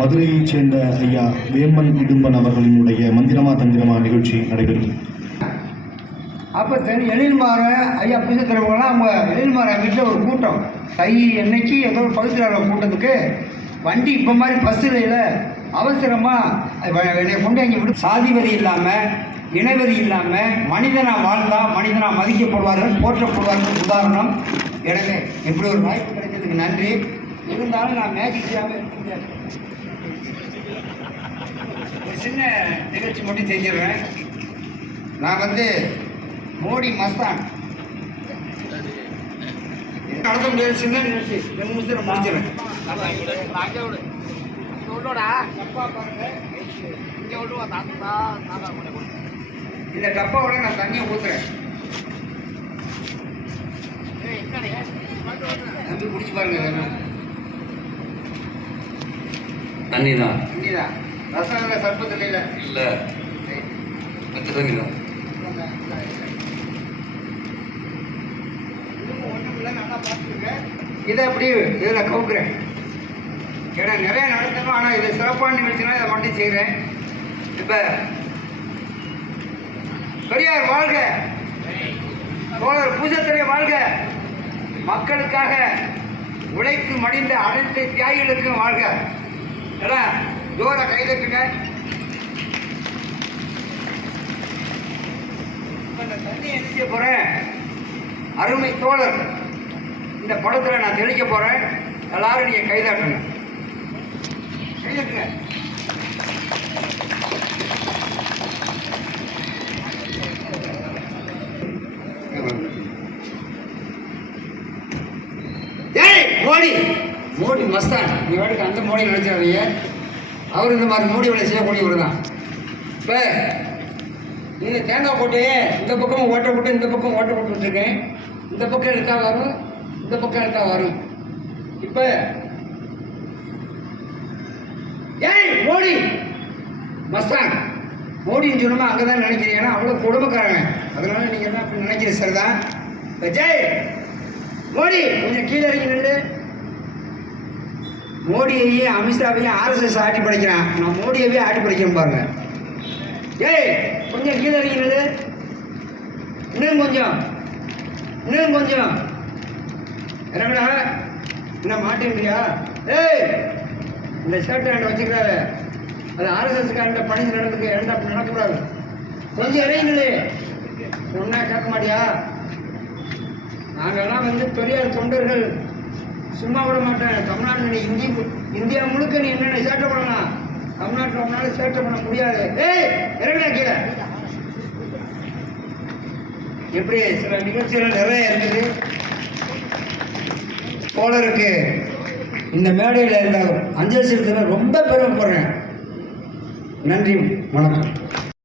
மதுரையைச் சேர்ந்த ஐயா வேம்பன் இடும்பன் அவர்களினுடைய மந்திரமா தந்திரமா நிகழ்ச்சி நடைபெறும் அப்போ தெரி எழில்மாறன் ஐயா பிசுக்கிறவங்களாம் அவங்க எழில்மாறன் வீட்டில் ஒரு கூட்டம். தை என்னைக்கு ஏதோ ஒரு பகுதியில் கூட்டத்துக்கு வண்டி இப்போ மாதிரி பஸ்ஸில் அவசரமாக என்னை கொண்டு அங்கே விடு. சாதி வரி இல்லாமல் இனவெறி இல்லாமல் மனிதனாக வாழ்ந்தால் மனிதனாக மதிக்கப்படுவார்கள் போற்றப்படுவார்கள் உதாரணம். எனக்கு இப்படி ஒரு வாய்ப்பு கிடைச்சதுக்கு நன்றி. இருந்தாலும் நான் மேஜிக் செய்யாமல் ஒரு சின்ன நிகழ்ச்சி மட்டும் செஞ்சிடுறேன். நான் வந்து மோடி மஸ்தான். நடத்த முடியாது சின்ன நிகழ்ச்சி. ரெண்டு நிமிஷத்தில் முடிச்சிடுறேன். இந்த டப்பாவோட நான் தண்ணியை ஊத்துறேன். தம்பி குடிச்சு பாருங்க தண்ணி தான் தண்ணிதான். ரசம் இல்லை. சர்பத்து இல்லை. இல்லை பத்து தான். இதை அப்படி இதில் கவுக்குறேன்? ஏன்னா நிறைய நடத்தணும் ஆனால் இது சிறப்பான நிகழ்ச்சினா இதை மட்டும் செய்கிறேன். இப்போ பெரியார் வாழ்க. தோழர் பூஜத்திலே வாழ்க. மக்களுக்காக உழைத்து மடிந்த அனைத்து தியாகிகளுக்கும் வாழ்க. எல்லாம் ஜோர கைதட்டுங்க. இப்ப இந்த போகிறேன் அருமை தோழர் இந்த படத்தில் நான் தெளிக்க போகிறேன் எல்லாரும் நீங்கள் கைதாட்டுங்க கைதட்டுங்க. ஏய் மோடி. மோடி மஸ்தான். நீ வாட்டுக்கு அந்த மோடி நினைச்சாதீங்க அவர் இந்த மாதிரி மோடி வேலை செய்யக்கூடியவர் தான். இப்போ நீங்கள் தேங்காய் போட்டு இந்த பக்கம் ஓட்டை போட்டு இந்த பக்கம் ஓட்டை போட்டு விட்டுருக்கேன் இந்த பக்கம் எடுத்தால் வரும் இந்த பக்கம் எடுத்தால் வரும். இப்போ ஏய் மோடி! மஸ்தான் மோடின்னு சொன்னோமா அங்கே தான் நினைக்கிறீங்கன்னா அவ்வளோ கொடுமைக்காரங்க. அதனால நீங்கள் என்ன அப்படி சார் தான் இப்போ ஜெய்! மோடி கொஞ்சம் கீழே இறங்கி நின்று மோடியையே அமித்ஷாவையும் ஆர்எஸ்எஸ் ஆட்டி படிக்கிறான். நான் மோடியவே ஆட்டி படிக்கிறேன் பாருங்க. ஏய் கொஞ்சம் கீழே இறங்கி இன்னும் கொஞ்சம். இன்னும் கொஞ்சம். இறங்கடா. என்ன மாட்டேங்கிறியா ஏய் இந்த ஷர்ட் என்கிட்ட வச்சுக்கிறாரு. அது ஆர்எஸ்எஸ் காரண்ட பணி நடந்துக்கு என்ன நடக்கக்கூடாது? கொஞ்சம் இறங்கினது நில்லு. சொன்னா கேட்க மாட்டியா? நாங்கள்லாம் வந்து பெரியார் தொண்டர்கள். சும்மா விட மாட்டேன். தமிழ்நாட்டில் நீ இந்தி இந்தியா முழுக்க நீ என்னென்ன சேட்டை பண்ணலாம்? தமிழ்நாட்டில் உன்னால சேட்டை பண்ண முடியாது. ஏய் இறங்கினா கீழே. எப்படி சில நிகழ்ச்சிகள் நிறைய இருக்குது. கோளருக்கு இந்த மேடையில் இருந்தாலும் அஞ்சல் செலுத்தின ரொம்ப பெருமைப்படுறேன் நன்றி வணக்கம்.